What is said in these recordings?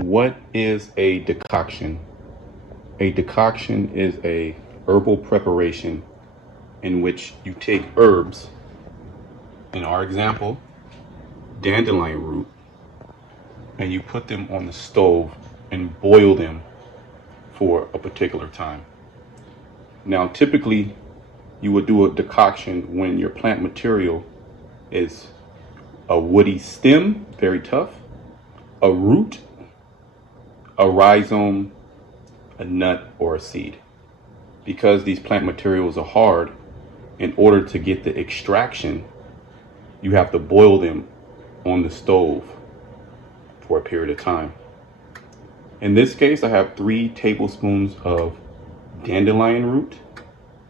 What is a decoction? A decoction is a herbal preparation in which you take herbs, in our example, dandelion root, and you put them on the stove and boil them for a particular time. Now, typically, you would do a decoction when your plant material is a woody stem, very tough, a root, a rhizome, a nut, or a seed. Because these plant materials are hard, in order to get the extraction, you have to boil them on the stove for a period of time. In this case, I have 3 tablespoons of dandelion root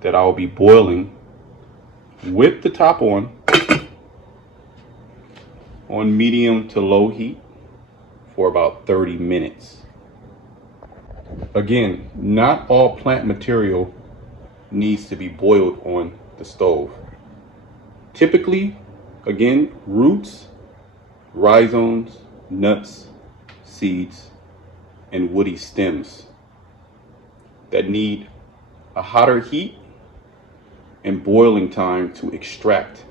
that I'll be boiling with the top on medium to low heat for about 30 minutes. Again, not all plant material needs to be boiled on the stove. Typically, again, roots, rhizomes, nuts, seeds, and woody stems that need a hotter heat and boiling time to extract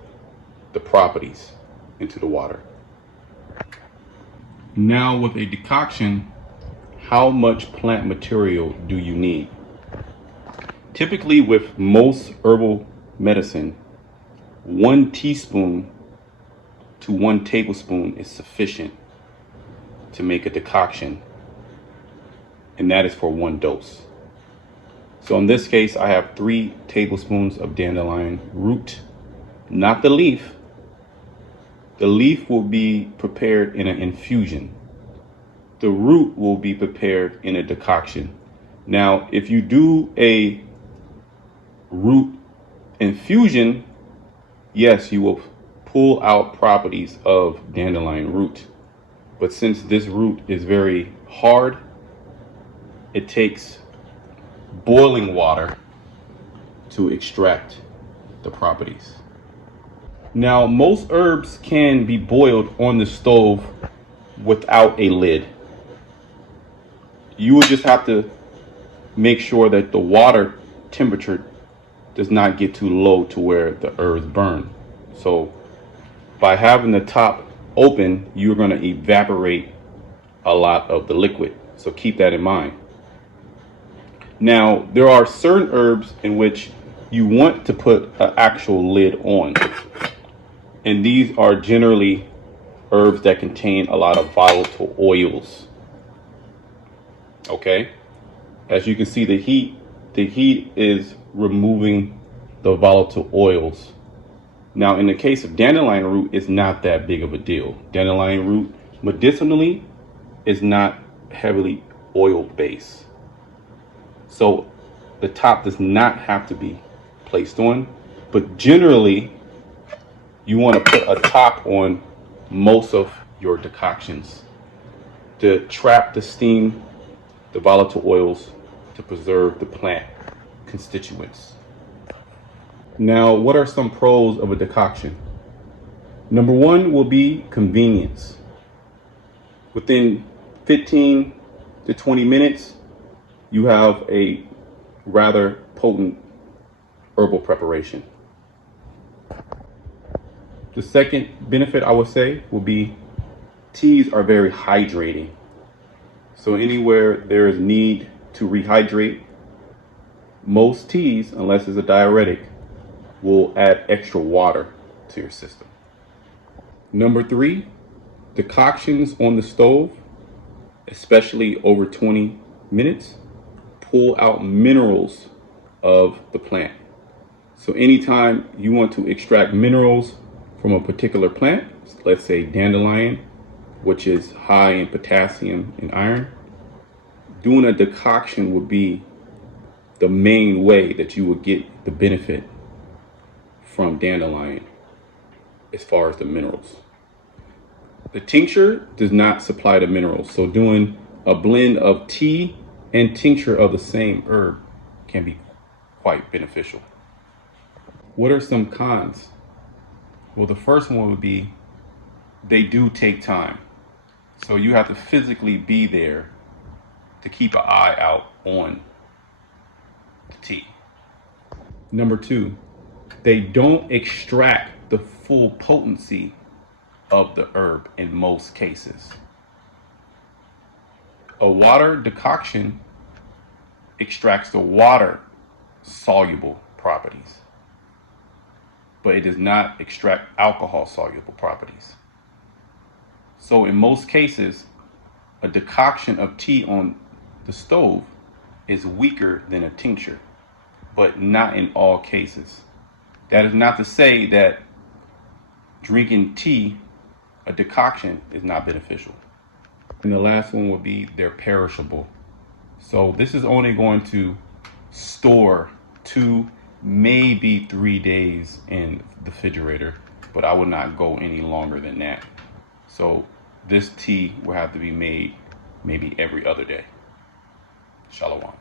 the properties into the water. Now, with a decoction, how much plant material do you need? Typically, with most herbal medicine, 1 teaspoon to 1 tablespoon is sufficient to make a decoction, and that is for 1 dose. So in this case, I have 3 tablespoons of dandelion root, not the leaf. The leaf will be prepared in an infusion. The root will be prepared in a decoction. Now, if you do a root infusion, yes, you will pull out properties of dandelion root. But since this root is very hard, it takes boiling water to extract the properties. Now, most herbs can be boiled on the stove without a lid. You will just have to make sure that the water temperature does not get too low to where the herbs burn. So by having the top open, you're going to evaporate a lot of the liquid. So keep that in mind. Now, there are certain herbs in which you want to put an actual lid on. And these are generally herbs that contain a lot of volatile oils. Okay? As you can see, the heat is removing the volatile oils. Now, in the case of dandelion root, it's not that big of a deal. Dandelion root medicinally is not heavily oil based. So the top does not have to be placed on, but generally you want to put a top on most of your decoctions to trap the steam, the volatile oils, to preserve the plant constituents. Now, what are some pros of a decoction? Number 1 will be convenience. Within 15 to 20 minutes, you have a rather potent herbal preparation. The second benefit I would say will be teas are very hydrating. So anywhere there is need to rehydrate, most teas, unless it's a diuretic, will add extra water to your system. Number 3, decoctions on the stove, especially over 20 minutes, pull out minerals of the plant. So anytime you want to extract minerals from a particular plant, let's say dandelion, which is high in potassium and iron, doing a decoction would be the main way that you would get the benefit from dandelion as far as the minerals. The tincture does not supply the minerals, so doing a blend of tea and tincture of the same herb can be quite beneficial. What are some cons? Well, the first one would be they do take time. So you have to physically be there to keep an eye out on the tea. Number two, they don't extract the full potency of the herb in most cases. A water decoction extracts the water soluble properties, but it does not extract alcohol soluble properties. So in most cases, a decoction of tea on the stove is weaker than a tincture, but not in all cases. That is not to say that drinking tea, a decoction, is not beneficial. And the last one would be they're perishable. So this is only going to store 2, maybe 3 days in the refrigerator, but I would not go any longer than that. So this tea will have to be made maybe every other day. Shalom.